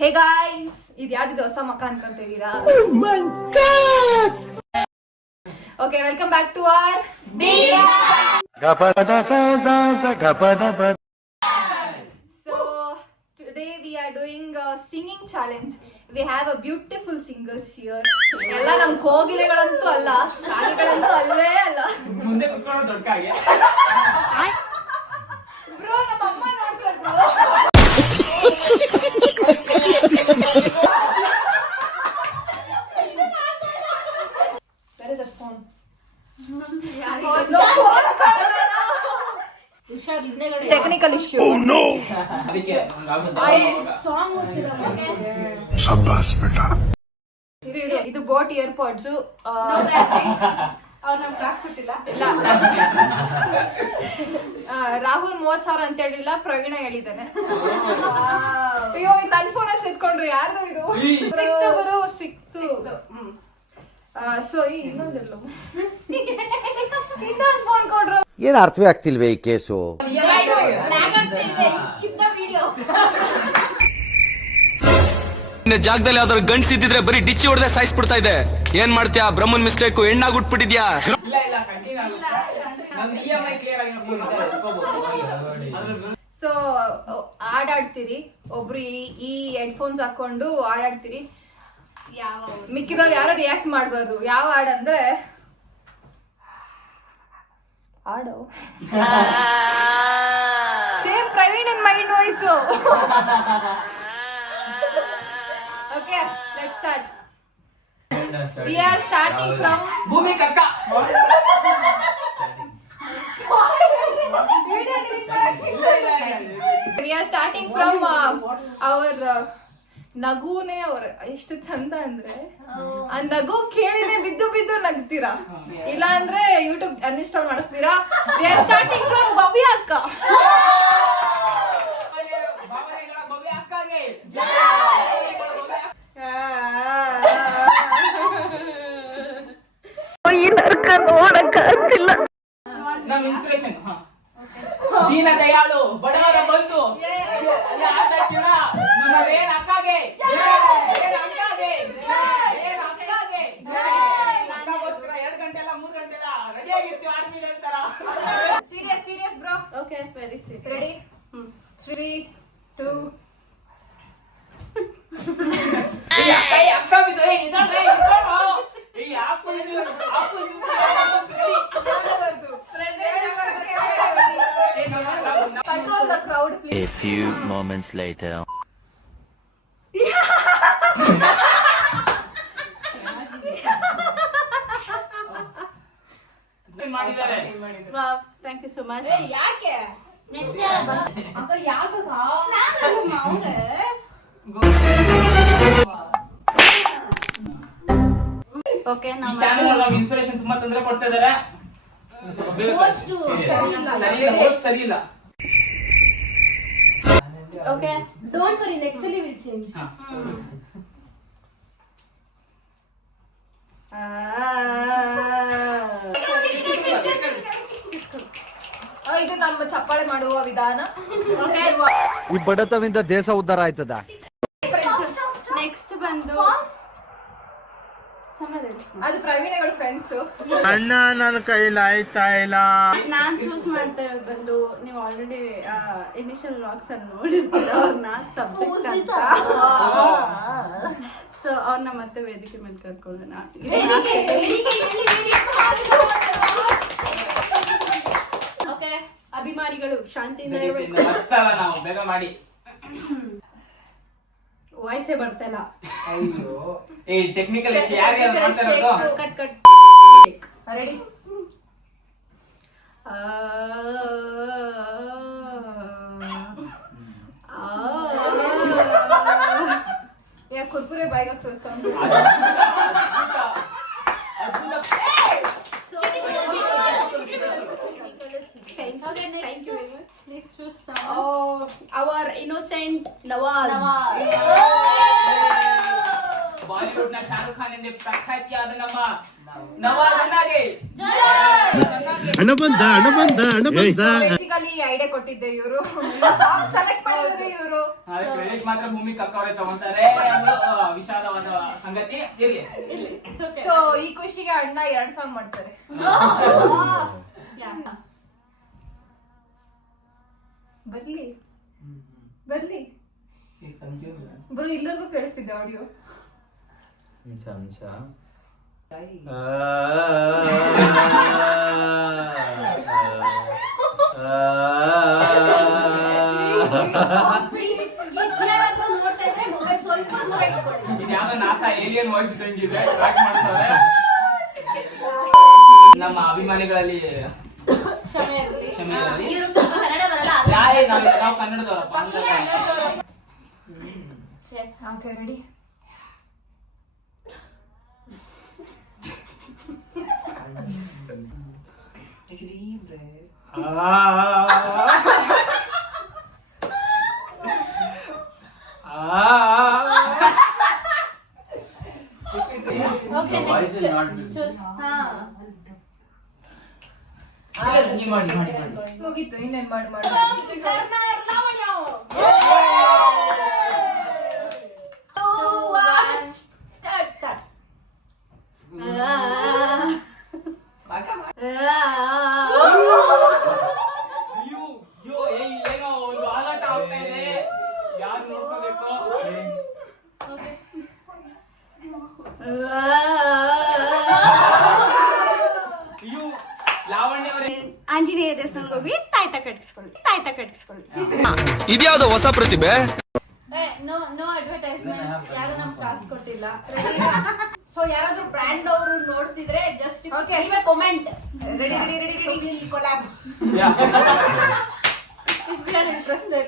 Hey guys, ಇದು ಯಾವ್ದಿದು ಹೊಸ ಮಕ್ಕ ಅನ್ಕೊಂತಿದ್ದೀರಾ? Okay, welcome back to our So today we are doing a singing challenge. We have a beautiful singers here. ಎಲ್ಲ ನಮ್ ಕೋಗಿಲೆಗಳಂತೂ ಅಲ್ಲ, ಕಾಗೆಗಳಂತೂ ಅಲ್ವೇ ಅಲ್ಲ. ಮುಂದೆ ಕುತ್ಕೊಂಡು ದೊಡ್ಡ ಕಾಗೆ. ಬ್ರೋ, ನಮ್ಮ ಅಮ್ಮ ನೋಡ್ತಾರೆ ಬ್ರೋ. Technical issue. ಇದು ಬೋಟ್ ಇಯರ್ಪಾಡ್ಸ್. ಇಲ್ಲ, ರಾಹುಲ್ 30,000 ಅಂತ ಹೇಳಿಲ್ಲ, ಪ್ರವೀಣ ಹೇಳಿದ್ದಾನೆ. ಅಯ್ಯೋ, ನನ್ನ ಫೋನ್ ಅಲ್ಲಿ ತಿಳ್ಕೊಂಡ್ರಿ. ಯಾರ್ದು ಇದು? ಸಿಕ್ತು ಗುರು, ಸಿಕ್ತು. ಸೊ ಇನ್ನೊಂದು ಫೋನ್ ಕೊಡ್ರು. ಏನ್ ಅರ್ಥವೇ ಆಗ್ತಿಲ್ವೇ ಈ ಕೇಸು? ಜಾಗದಲ್ಲಿ ಯಾವ್ದಾದ್ರು ಗಂಡ್ಸ್ ಇದ್ದಿದ್ರೆ ಬರೀ ಡಿಚ್ಚಿ ಹೊಡೆದೇ ಸಾಯಿಸ್ಬಿಡ್ತಾ ಇದೆ. ಏನ್ ಮಾಡ್ತೀಯಾ? ಬ್ರಹ್ಮನ್ ಮಿಸ್ಟೇಕ್ ಹೆಣ್ಣಾಗ್ ಉಟ್ಬಿಟ್ಟಿದ್ಯಾ? ಇಲ್ಲ ಕಂಟಿನ್ಯೂ ಆಗುತ್ತೆ. ನಮ್ದು EMI ಕ್ಲಿಯರ್ ಆಗಿರೋ ಫೋನ್ ಇದೆ, ಎತ್ಕೋಬಹುದು. ಸೊ ಆಡಾಡ್ತೀರಿ, ಒಬ್ರು ಈ ಹೆಡ್ಫೋನ್ಸ್ ಹಾಕೊಂಡು ಆಡಾಡ್ತೀರಿ. ಮಿಕ್ಕಿದವ್ರು ಯಾರು ರಿಯಾಕ್ಟ್ ಮಾಡ್ಬಾರ್ದು. ಯಾವ ಹಾಡಂದ್ರೆ ಹಾಡು ಸೇಮ್ ಪ್ರವೀಣನ್ mind voice. Okay, let's start. We are starting from ಭೂಮಿ ಕಕ್ಕ. We are starting from our ನಗುನೇ. ಅವ್ರ ಎಷ್ಟು ಚಂದ ಅಂದ್ರೆ ಆ ನಗು ಕೇಳಿದ್ರೆ ಬಿದ್ದು ಬಿದ್ದು ನಗ್ತೀರಾ, ಇಲ್ಲ ಅಂದ್ರೆ ಯೂಟ್ಯೂಬ್ ಅನ್ಇನ್ಸ್ಟಾಲ್ ಮಾಡಿಸ್ತೀರಾ. We are starting from Bhavya ಅಕ್ಕ. ಭವ್ಯ ಅಕ್ಕಗೆ ನಮ್ ಇನ್ಸ್ಪಿರೇಷನ್. ದೀನ ದಯಾಳು, ಬಡವರ ಬಂಧು, ಆಶಾಕಿರ ನಮ್ಮ ರೇನ್ ಅಕ್ಕಗೆ, ರೇನ್ ಅಕ್ಕಗೆ, ರೇನ್ ಅಕ್ಕಗೆ. ಅಕ್ಕಗೋಸ್ಕರ 2 ಗಂಟೆ ಎಲ್ಲ 3 ಗಂಟೆ ಎಲ್ಲ ರೆಡಿ ಆಗಿರ್ತೀವಿ ಆರ್ಮಿ ಹೇಳ್ತಾರ. Serious bro. Okay, very serious. Ready? 3, 2. ಅಕ್ಕ ಬಿದ್ದು ಇದೊಂದೇ ಇಟ್ಕೊಂಡು ಈ apple juice Control the crowd, please. A few moments later. ಮಾಡಿದ್ದಾರೆ. Wow, thank you so much. ಯಾಕೆ ನೆಕ್ಸ್ಟ್ ಅಕ್ಕ ಯಾಕೆ Okay, ಈ now ಚಾನೆಲ್ ನಮ್ಗೆ ಇನ್ಸ್ಪಿರೇಷನ್ ತುಂಬಾ ತೊಂದರೆ ಕೊಡ್ತಾ ಇದಾರೆ. ಸ್ವಲ್ಪ ಬೇಗ ಸರಿ ಇಲ್ಲ. okay. Don't worry, next we will change. ಇದು ನಮ್ಮ ಚಪ್ಪಾಳೆ ಮಾಡುವ ವಿಧಾನ. ಈ ಬಡತವಿಂದ ದೇಶ ಉದ್ಧಾರ ಆಯ್ತದ. Next ಬಂದು ಅದು ಪ್ರವೀಣಗಳ ಫ್ರೆಂಡ್ಸ್. ಅಣ್ಣ ನನ್ನ ಕೈಲಿ ಆಯ್ತಾ ಇಲ್ಲ. ನಾನ್ ಚೂಸ್ ಮಾಡ್ತಾ ಇರೋದು ಬಂದು, ನೀವು ಆಲ್ರೆಡಿ ಇನಿಷಿಯಲ್ ವ್ಲಾಗ್ಸ್ ಅನ್ನು ನೋಡಿರ್ತೀರ ಅವ್ರನ್ನ, ಸಬ್ಜೆಕ್ಟ್ ಅಂತ. ಸೊ ಅವ್ರನ್ನ ಮತ್ತೆ ವೇದಿಕೆ ಮೇಲೆ ಕರ್ಕೊಳ್ಳೋಣ. ಓಕೆ, ಅಭಿಮಾನಿಗಳು ಶಾಂತಿಯಿಂದ ಇರಬೇಕು. ನಾವು ಬೇಗ ಮಾಡಿ. ವಾಯ್ಸೇ ಬರ್ತಾ ಇಲ್ಲ. ಅಯ್ಯೋ, ಈ ಟೆಕ್ನಿಕಲ್ ಇಶ್ಯೂ ಯಾರು ಮಾಡ್ತಾ ಇರೋದು? Cut cut. ರೆಡಿ? ಯಾ ಕುರ್ಕುರೆ ಬಾಯಿಗೆ ಹಾಕ್ರೋ sound. Thank you very much. Please choose someone. Our innocent Nawaz. Bollywood ನ ಶಾರುಖ್ ಖಾನ್ ಎಂದೇ ಪ್ರಖ್ಯಾತಿಯಾದ ನಮ್ಮ ನವಾಜ್ ಅಣ್ಣಾಗೆ ಬೇಸಿಕಲಿ ಐಡಿಯಾ ಕೊಟ್ಟಿದ್ದೆ ಇವರು ಸೆಲೆಕ್ಟ್ ಮಾಡಿದ್ರೆ ಇವರು ಕ್ರೆಡಿಟ್ ಮಾತ್ರ ಭೂಮಿ ಕಕ್ಕವರೇ ತಗೊಂತಾರೆ ಅನ್ನೋದು ವಿಷಾದವಾದ ಸಂಗತಿ. ಇರ್ಲಿ. ಸೊ ಈ ಖುಷಿಗೆ ಅಣ್ಣ 2 ಸಾಂಗ್ ಮಾಡ್ತಾರೆ. ಬರ್ಲಿ ಬರ್ಲಿ ಬರೋ ಎಲ್ಲರಿಗೂ ಕೇಳಿಸ್ತಿದ್ದೆ ಆಡಿಯೋ. ಇದ್ಯಾವುದೋ ನಾಸಾ ಏಲಿಯನ್ ವಾಯ್ಸ್ ಇದ್ದಂಗಿದೆ. ಟ್ರ್ಯಾಕ್ ಮಾಡ್ತಾರೆ. ನಮ್ಮ ಅಭಿಮಾನಿಗಳಲ್ಲಿ ಕ್ಷಮೆ ಇರಲಿ. ನಾವು ಕನ್ನಡದವರಪ್ಪ. Okay ready. Okay, next. Choose. ಮುಗೀತು, ಇನ್ನೇನ್ ಮಾಡಿ ಮಾಡಿ. ಏನೋ ಒಂದು ಆಲಾಟ ಆಗ್ತಾ ಇದೆ. ಯಾರು ನೋಡ್ಕೋಬೇಕು? ಲಾವಣ್ಯ ಅವರೇ ಆಂಜನೇಯ ದೇವಸ್ಥಾನಕ್ಕೆ ಹೋಗಿ ತಾಯ್ತ ಕಟ್ಟಿಸ್ಕೊಳ್ಳಿ. ಇದ್ಯಾವ್ದು ಹೊಸ ಪ್ರತಿಭೆ? No advertisements. ಯಾರು ನಮ್ಗೆ ಕಾಸು ಕೊಟ್ಟಿಲ್ಲ. ಸೊ ಯಾರಾದ್ರೂ ಬ್ರ್ಯಾಂಡ್ ಅವರು ನೋಡ್ತಿದ್ರೆ just Okay. Comment. Ready ready ready ready. Collab. If we are interested.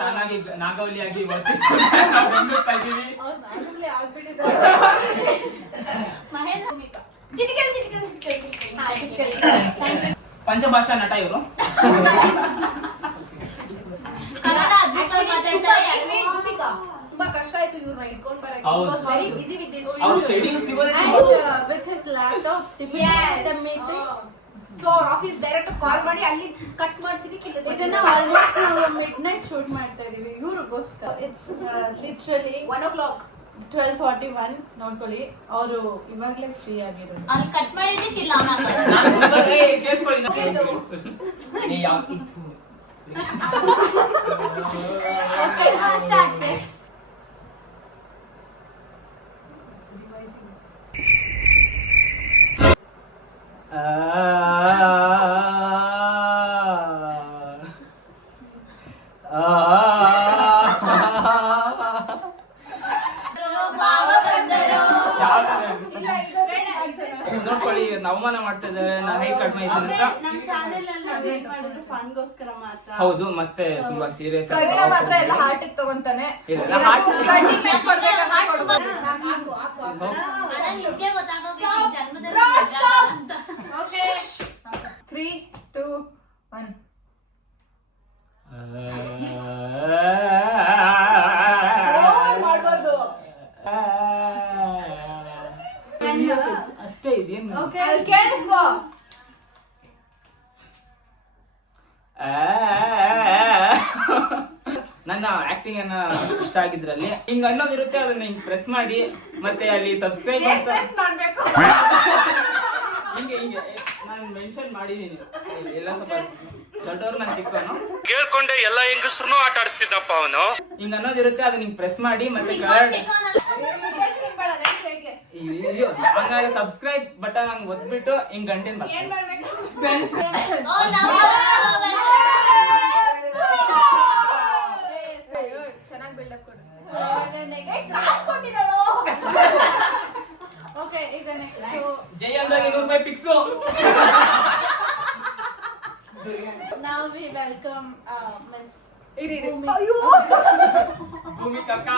ತಾನಾಗಿ ನಾಗವಲಿಯಾಗಿ ವರ್ತಿಸ್ಕೊಂಡು ನಾವು ಗಮನಿಸ್ತಾ ಇದ್ದೀವಿ. ಪಂಚಭಾಷಾ ನಟ ಇವರು. ತುಂಬಾ ಕಷ್ಟ ಆಯ್ತು ಇವ್ರನ್ನ ಇಟ್ಕೊಂಡ್ ಬರಕ್ಕೆ. ಹೌದು. Very busy with this. ಅವ್ರ ಶೆಡ್ಯೂಲ್ ಸಿಗೋದೇ With his laptop, the meetings. So ಅವ್ರ ಆಫೀಸ್ ಡೈರೆಕ್ಟ್ ಕಾಲ್ ಮಾಡಿ ಅಲ್ಲಿ ಕಟ್ ಮಾಡಿಸಿದಕ್ಕೆ ಇದನ್ನ ಆಲ್ಮೋಸ್ಟ್ ನಾವು ಮಿಡ್ನೈಟ್ ಶೂಟ್ ಮಾಡ್ತಾ ಇದೀವಿ ಇವ್ರಿಗೋಸ್ಕರ. It's literally 1 o'clock. 12:41. ನೋಡ್ಕೊಳ್ಳಿ, ಅವರು ಇವಾಗ್ಲೇ ಫ್ರೀ ಆಗಿರೋದು. ಅಲ್ಲಿ ಕಟ್ ಮಾಡಿದ್ದಕ್ಕಿಲ್ಲ ಕೇಳಿಸ್ಕೊಳ್ಳಿ. ನೋಡ್ಕೊಳ್ಳಿ, ಅವಮಾನ ಮಾಡ್ತಾ ಇದ್ದಾರೆ. ನಾನು ಹೇಗೆ ಕಡಿಮೆ ಇದ್ದೀನಿ ಅಂತ. ನಮ್ಮ ಚಾನೆಲ್ ಅಲ್ಲಿ ನಾವೇನ್ ಮಾಡಿದ್ರು ಫನ್ಗೋಸ್ಕರ ಮಾತ್ರ. ಹೌದು, ಮತ್ತೆ ತುಂಬಾ ಸೀರಿಯಸ್ ಪ್ರವೀಣ ಮಾತ್ರ ಎಲ್ಲ ಹಾರ್ಟಿಗೆ ತಗೊಂತಾನೆ. ಇಲ್ಲ, heart- 20 minutes ಕೊಡ್ಬೇಕಂತ ಕೊಡ್ಬೋದು. ಓಕೆ 3 2 1. ಮಾಡ್ಬಾರ್ದು. ಅಷ್ಟೇ. ಇದೇನು Okay. ಅಲ್ಲಿ ಕೇಳಿಸ್ಕೋ. ನನ್ನ ಆಕ್ಟಿಂಗ್ ಅನ್ನ ಇಷ್ಟ ಆಗಿದ್ರಲ್ಲಿ ಹಿಂಗ ಅನ್ನೋದಿರುತ್ತೆ, ಅದನ್ನ ಹಿಂಗ್ ಪ್ರೆಸ್ ಮಾಡಿ ಮತ್ತೆ ಅಲ್ಲಿ ಸಬ್ಸ್ಕ್ರೈಬ್ ಅಂತ ಮಾಡ್ಬೇಕು. ಹಿಂಗೆ ಹಿಂಗೆ ನಾನು ಮೆನ್ಷನ್ ಮಾಡಿದೀನಿ ಎಲ್ಲ. ಸ್ವಲ್ಪ ದೊಡ್ಡವ್ರು, ನಾನು ಚಿಕ್ಕವನು. ಕೇಳ್ಕೊಂಡೆ ಎಲ್ಲ ಹೆಂಗಸ್ರು ಆಟ ಆಡಿಸ್ತಿದ್ದಪ್ಪ ಅವನು. ಹಿಂಗ ಅನ್ನೋದಿರುತ್ತೆ, ಅದನ್ನ ಹಿಂಗ್ ಪ್ರೆಸ್ ಮಾಡಿ ಮತ್ತೆ ಕೆಳಗಡೆ ಹಂಗಾದ್ರೆ ಸಬ್ಸ್ಕ್ರೈಬ್ ಬಟನ್ ಹಂಗ್ ಒದ್ಬಿಟ್ಟು ಹಿಂಗ್ ಗಂಟೆನ್ ಏನ್ ಮಾಡ್ಬೇಕು? ಚೆನ್ನಾಗಿ ಬಿಲ್ಡಪ್ ಕೊಡು. ಓಕೆ, ಈಗ ನೆಕ್ಸ್ಟ್ ಜೈ ಅಂದಾಗೆ 100 ರೂಪಾಯಿ ಫಿಕ್ಸು. ನಾವು ವಿ ವೆಲ್ಕಮ್ ಮಿಸ್ ಇರಿ ಭೂಮಿ ಕಕ್ಕ.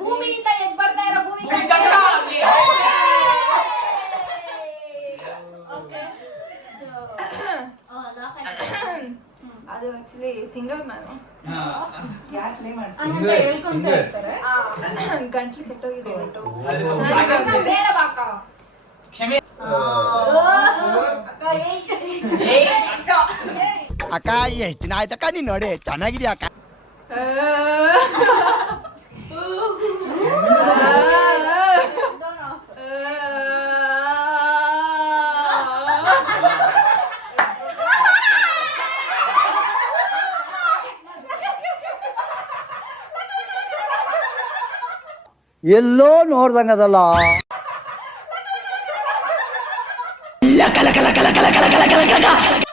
ಭೂಮಿಯಿಂದ ಎದ್ ಬರ್ತಾ ಇರೋ ಭೂಮಿ ಭೂಮಿ ಕಕ್ಕ. ಓಕೆ. ಅದು ಆಕ್ಚುಲಿ ಸಿಂಗರ್ ನಾನು. ಹಂಗಂತ ಹೇಳ್ಕೊಂತ ಇರ್ತಾರೆ. ಗಂಟ್ಲು ಕೆಟ್ಟೋಗಿದೆ ಇವತ್ತು. ಕ್ಷಮೆ ಅಕ್ಕ ಎಷ್ಟು ದಿನ ಆಯ್ತಕ್ಕ ನೀನ್ ನೋಡಿ ಚೆನ್ನಾಗಿದ್ಯಾ ಅಕ್ಕ. ಎಲ್ಲೋ ನೋಡ್ದಂಗದಲ್ಲ. ಕಲ ಕಲ ಕಲ ಕಲ ಕಲ ಕಲ ಕಲ ಕಲ